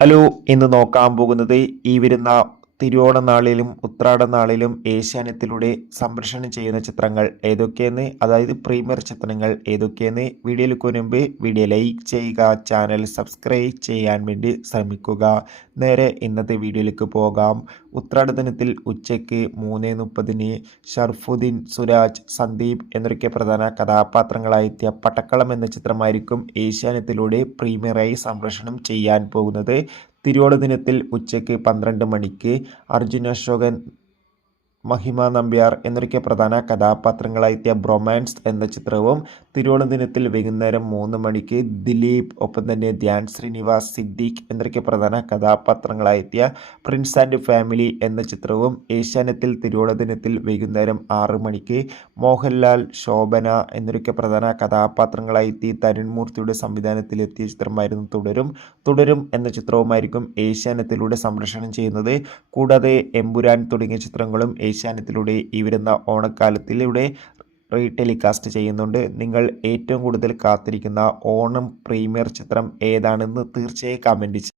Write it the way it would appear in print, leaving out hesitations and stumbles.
Hello, ഇന്ന് നോക്കാൻ പോകുന്നത് ഈ വരുന്ന തിരുവോണനാളിലും ഉത്രാടനാളിലും ഏഷ്യാനെറ്റിലൂടെ സംപ്രേഷണം ചെയ്യുന്ന ചിത്രങ്ങൾ ഏതൊക്കെയെന്ന്, അതായത് പ്രീമിയർ ചിത്രങ്ങൾ ഏതൊക്കെയെന്ന് വീഡിയോയിലേക്ക് മുൻപ് വീഡിയോ ലൈക്ക് ചെയ്യുക, ചാനൽ സബ്സ്ക്രൈബ് ചെയ്യാൻ വേണ്ടി ശ്രമിക്കുക. നേരെ ഇന്നത്തെ വീഡിയോയിലേക്ക് പോകാം. ഉത്രാട ദിനത്തിൽ ഉച്ചയ്ക്ക് 3:30 ഷർഫുദ്ദീൻ, സുരാജ്, സന്ദീപ് എന്നൊക്കെ പ്രധാന കഥാപാത്രങ്ങളായെത്തിയ പട്ടക്കളം എന്ന ചിത്രമായിരിക്കും ഏഷ്യാനെറ്റിലൂടെ പ്രീമിയറായി സംപ്രേഷണം ചെയ്യാൻ പോകുന്നത്. തിരുവോണ ദിനത്തിൽ ഉച്ചയ്ക്ക് 12 മണിക്ക് അർജുൻ അശോകൻ, മഹിമ നമ്പ്യാർ എന്നൊക്കെ പ്രധാന കഥാപാത്രങ്ങളായെത്തിയ ബ്രൊമാൻസ് എന്ന ചിത്രവും, തിരുവോണ ദിനത്തിൽ വൈകുന്നേരം 3 മണിക്ക് ദിലീപ്, ഒപ്പം തന്നെ ധ്യാൻ ശ്രീനിവാസ്, സിദ്ദീഖ് എന്നൊക്കെ പ്രധാന കഥാപാത്രങ്ങളായെത്തിയ പ്രിൻസ് ആൻഡ് ഫാമിലി എന്ന ചിത്രവും, ഏഷ്യാനെറ്റിൽ തിരുവോണ ദിനത്തിൽ വൈകുന്നേരം 6 മണിക്ക് മോഹൻലാൽ, ശോഭന എന്നൊക്കെ പ്രധാന കഥാപാത്രങ്ങളായെത്തി തരുൺ മൂർത്തിയുടെ സംവിധാനത്തിലെത്തിയ ചിത്രമായിരുന്നു തുടരും എന്ന ചിത്രവുമായിരിക്കും ഏഷ്യാനെറ്റിലൂടെ സംപ്രേഷണം ചെയ്യുന്നത്. കൂടാതെ എമ്പുരാൻ തുടങ്ങിയ ചിത്രങ്ങളും ഏഷ്യാനെറ്റിലൂടെ ഈ വരുന്ന ഓണക്കാലത്തിലൂടെ ടെലികാസ്റ്റ് ചെയ്യുന്നുണ്ട്. നിങ്ങൾ ഏറ്റവും കൂടുതൽ കാത്തിരിക്കുന്ന ഓണം പ്രീമിയർ ചിത്രം ഏതാണെന്ന് തീർച്ചയായും കമൻറ്റ്